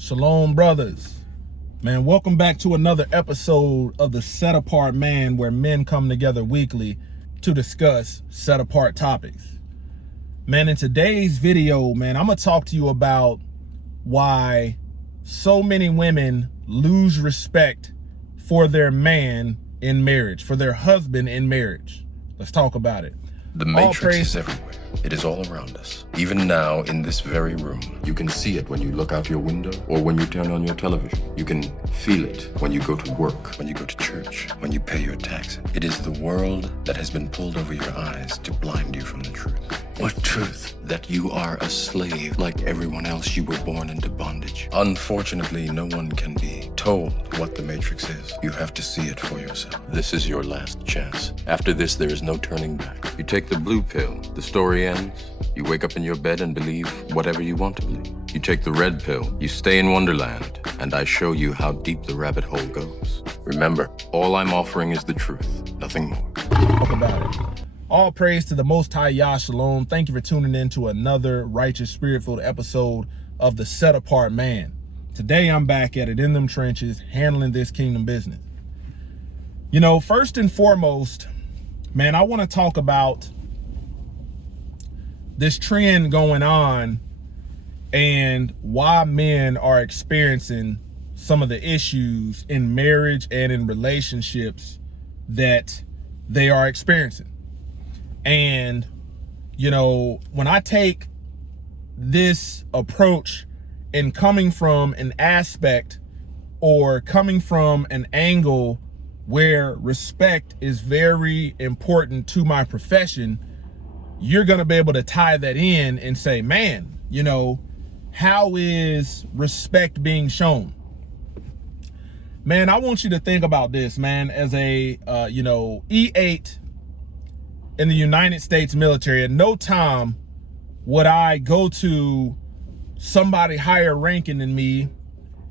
Shalom, brothers. Man, welcome back to another episode of the Set Apart Man, where men come together weekly to discuss set apart topics. Man, in today's video, man, I'm gonna talk to you about why so many women lose respect for their man in marriage, for their husband in marriage. Let's talk about it. The Matrix is everywhere. It is all around us. Even now, in this very room. You can see it when you look out your window or when you turn on your television. You can feel it when you go to work, when you go to church, when you pay your taxes. It is the world that has been pulled over your eyes to blind you from the truth. What truth? That you are a slave like everyone else. You were born into bondage. Unfortunately, no one can be told what the Matrix is. You have to see it for yourself. This is your last chance. After this, there is no turning back. You take the blue pill. The story ends. You wake up in your bed and believe whatever you want to believe. You take the red pill. You stay in Wonderland, and I show you how deep the rabbit hole goes. Remember, all I'm offering is the truth, nothing more. Talk about it. All praise to the Most High Yah Shalom. Thank you for tuning in to another righteous, spirit-filled episode of the Set Apart Man. Today, I'm back at it in them trenches, handling this kingdom business. You know, first and foremost, man, I want to talk about this trend going on and why men are experiencing some of the issues in marriage and in relationships that they are experiencing. And, you know, when I take this approach and coming from an aspect or coming from an angle where respect is very important to my profession, you're going to be able to tie that in and say, man, you know, how is respect being shown? Man, I want you to think about this, man, as a, E8 in the United States military. At no time would I go to somebody higher ranking than me,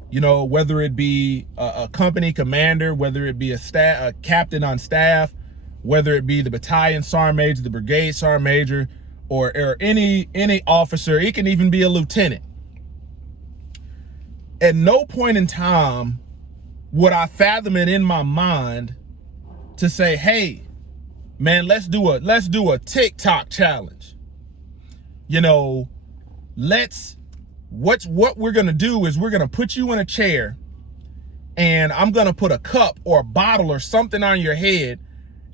you know, whether it be a company commander, whether it be a captain on staff, whether it be the battalion sergeant major, the brigade sergeant major, or any officer. It can even be a lieutenant. At no point in time would I fathom it in my mind to say, hey, man, let's do a TikTok challenge. You know, what we're gonna do is we're gonna put you in a chair and I'm gonna put a cup or a bottle or something on your head,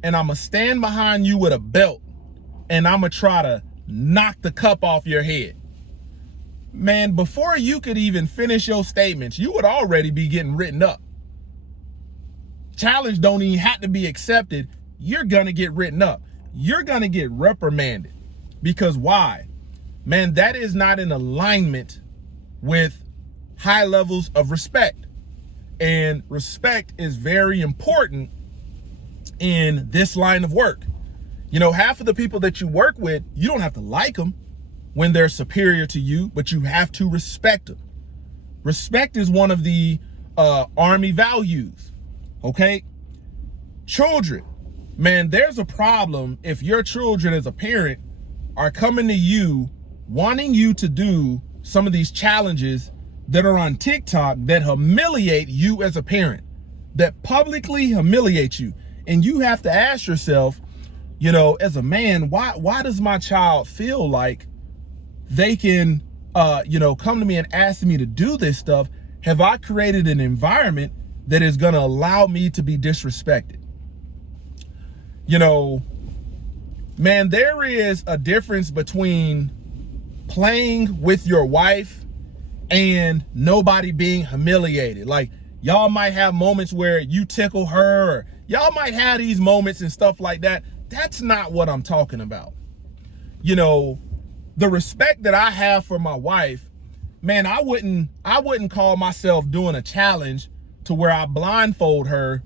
and I'm gonna stand behind you with a belt and I'm gonna try to knock the cup off your head. Man, before you could even finish your statements, you would already be getting written up. Challenge don't even have to be accepted. You're gonna get written up. You're gonna get reprimanded. Because why? Man, that is not in alignment with high levels of respect. And respect is very important in this line of work. You know, half of the people that you work with, you don't have to like them when they're superior to you, but you have to respect them. Respect is one of the Army values, okay? Children, man, there's a problem if your children as a parent are coming to you wanting you to do some of these challenges that are on TikTok that humiliate you as a parent, that publicly humiliate you. And you have to ask yourself, you know, as a man, why does my child feel like they can, come to me and ask me to do this stuff? Have I created an environment that is going to allow me to be disrespected? You know, man, there is a difference between playing with your wife and nobody being humiliated. Like, y'all might have moments where you tickle her, or y'all might have these moments and stuff like that. That's not what I'm talking about. You know, the respect that I have for my wife, man, I wouldn't call myself doing a challenge to where I blindfold her,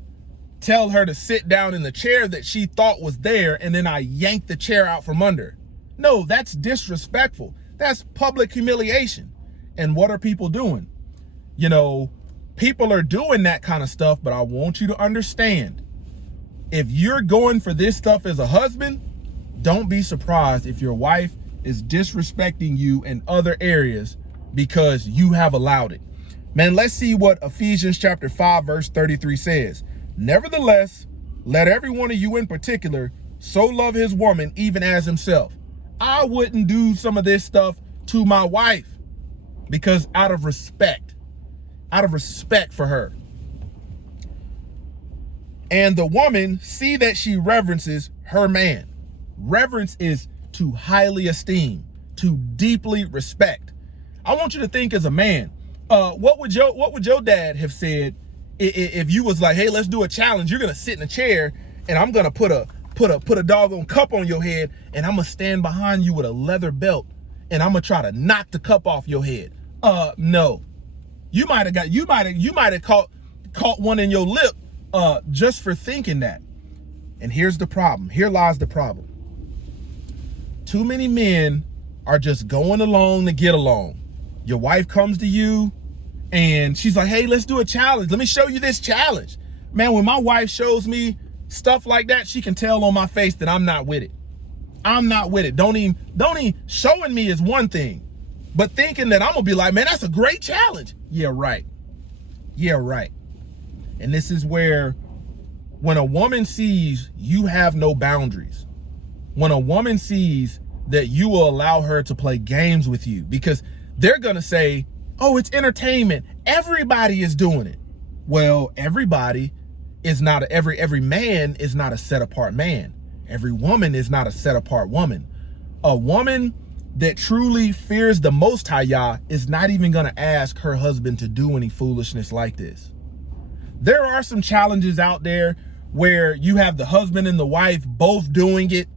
tell her to sit down in the chair that she thought was there, and then I yank the chair out from under. No, that's disrespectful. That's public humiliation. And what are people doing? You know, people are doing that kind of stuff, but I want you to understand, if you're going for this stuff as a husband, don't be surprised if your wife is disrespecting you in other areas because you have allowed it. Man, let's see what Ephesians chapter 5, verse 33 says. Nevertheless, let every one of you in particular so love his woman even as himself. I wouldn't do some of this stuff to my wife because out of respect for her. And the woman, see that she reverences her man. Reverence is to highly esteem, to deeply respect. I want you to think as a man, what would your dad have said if you was like, hey, let's do a challenge. You're gonna sit in a chair and I'm gonna put a doggone cup on your head and I'm gonna stand behind you with a leather belt and I'm gonna try to knock the cup off your head. No. You might have caught one in your lip just for thinking that. And here's the problem. Here lies the problem. Too many men are just going along to get along. Your wife comes to you and she's like, hey, let's do a challenge. Let me show you this challenge. Man, when my wife shows me stuff like that, she can tell on my face that I'm not with it. I'm not with it. Don't even showing me is one thing, but thinking that I'm gonna be like, man, that's a great challenge. Yeah, right. Yeah, right. And this is where when a woman sees you have no boundaries, when a woman sees that you will allow her to play games with you, because they're gonna say, oh, it's entertainment. Everybody is doing it. Well, everybody is not, every man is not a set apart man. Every woman is not a set apart woman. A woman that truly fears the Most High Yah is not even gonna ask her husband to do any foolishness like this. There are some challenges out there where you have the husband and the wife both doing it.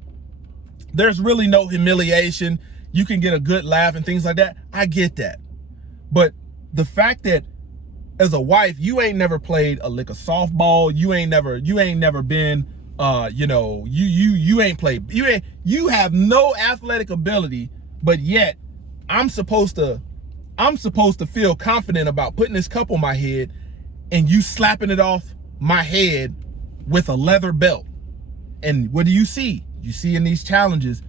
There's really no humiliation. You can get a good laugh and things like that. I get that. But the fact that as a wife, you ain't never played a lick of softball. You ain't never been, you have no athletic ability, but yet I'm supposed to feel confident about putting this cup on my head and you slapping it off my head with a leather belt. And what do you see? You see in these challenges,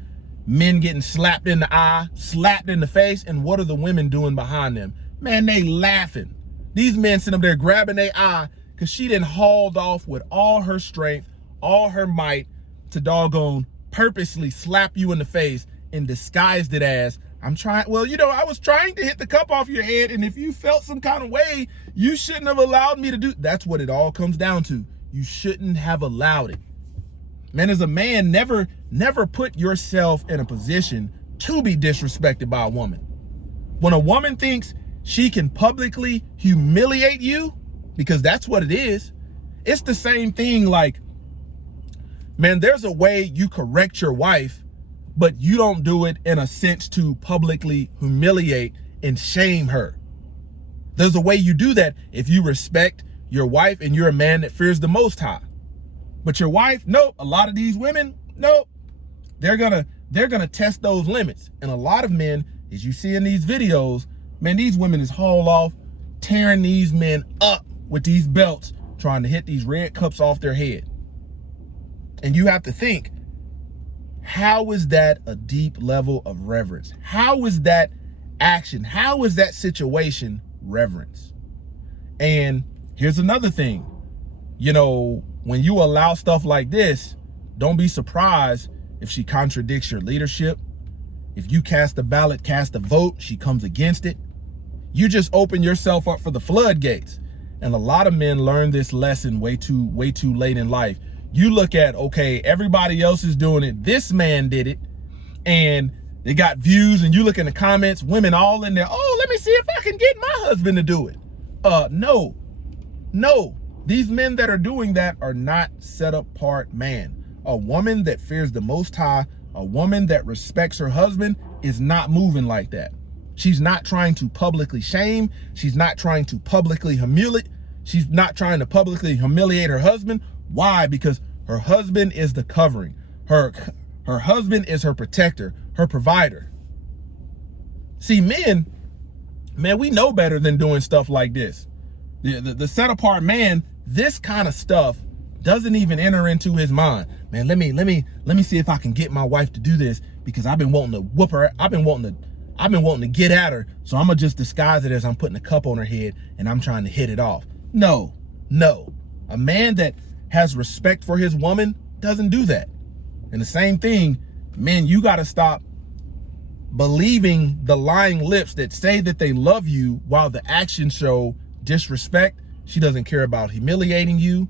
men getting slapped in the eye, slapped in the face, and what are the women doing behind them? Man, they laughing. These men sitting up there grabbing their eye because she done hauled off with all her strength, all her might to doggone purposely slap you in the face and disguised it as, I was trying to hit the cup off your head, and if you felt some kind of way, you shouldn't have allowed me to do. That's what it all comes down to. You shouldn't have allowed it. Man, as a man, never put yourself in a position to be disrespected by a woman. When a woman thinks she can publicly humiliate you, because that's what it is, it's the same thing like, man, there's a way you correct your wife, but you don't do it in a sense to publicly humiliate and shame her. There's a way you do that if you respect your wife and you're a man that fears the Most High. But your wife, nope. A lot of these women, nope. They're gonna test those limits. And a lot of men, as you see in these videos, man, these women is hauled off, tearing these men up with these belts, trying to hit these red cups off their head. And you have to think, how is that a deep level of reverence? How is that action? How is that situation reverence? And here's another thing. When you allow stuff like this, don't be surprised if she contradicts your leadership. If you cast a ballot, cast a vote, she comes against it. You just open yourself up for the floodgates. And a lot of men learn this lesson way too late in life. You look at, okay, everybody else is doing it. This man did it. And they got views, and you look in the comments, women all in there, oh, let me see if I can get my husband to do it. No. These men that are doing that are not set apart man. A woman that fears the Most High, a woman that respects her husband is not moving like that. She's not trying to publicly shame. She's not trying to publicly humiliate. She's not trying to publicly humiliate her husband. Why? Because her husband is the covering. Her husband is her protector, her provider. See, men, we know better than doing stuff like this. The set apart man, this kind of stuff doesn't even enter into his mind. Man, let me see if I can get my wife to do this because I've been wanting to whoop her. I've been wanting I've been wanting to get at her, so I'm gonna just disguise it as I'm putting a cup on her head and I'm trying to hit it off. No. A man that has respect for his woman doesn't do that. And the same thing, men, you gotta stop believing the lying lips that say that they love you while the actions show disrespect. She doesn't care about humiliating you.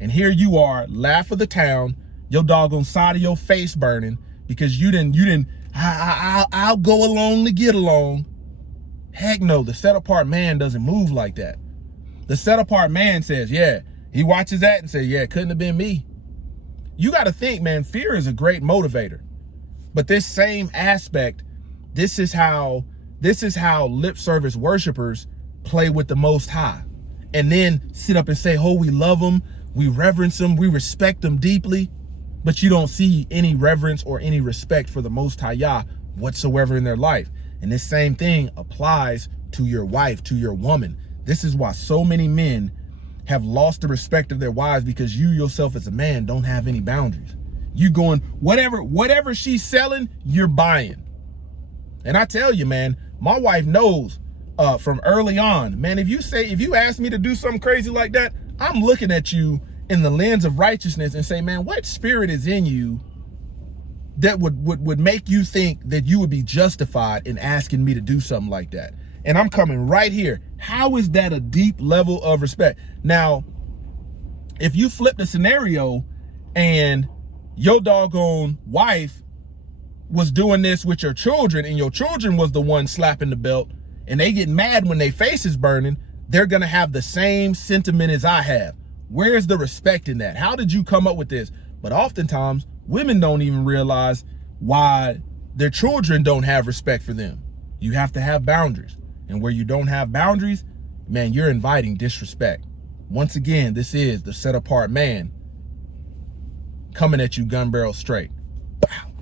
And here you are, laugh of the town, your doggone side of your face burning because you didn't, I'll go along to get along. Heck no, the set apart man doesn't move like that. The set apart man says, yeah, he watches that and says, yeah, it couldn't have been me. You got to think, man, fear is a great motivator. But this same aspect, this is how lip service worshipers play with the Most High. And then sit up and say, oh, we love him, we reverence him, we respect him deeply. But you don't see any reverence or any respect for the Most High Yah whatsoever in their life. And this same thing applies to your wife, to your woman. This is why so many men have lost the respect of their wives, because you yourself as a man don't have any boundaries. You going, whatever she's selling, you're buying. And I tell you, man, my wife knows from early on, man, if you ask me to do something crazy like that, I'm looking at you in the lens of righteousness and say, man, what spirit is in you that would make you think that you would be justified in asking me to do something like that? And I'm coming right here. How is that a deep level of respect? Now, if you flip the scenario and your doggone wife was doing this with your children and your children was the one slapping the belt and they get mad when their face is burning, they're going to have the same sentiment as I have. Where's the respect in that? How did you come up with this? But oftentimes, women don't even realize why their children don't have respect for them. You have to have boundaries. And where you don't have boundaries, man, you're inviting disrespect. Once again, this is the set apart man coming at you gun barrel straight. Wow.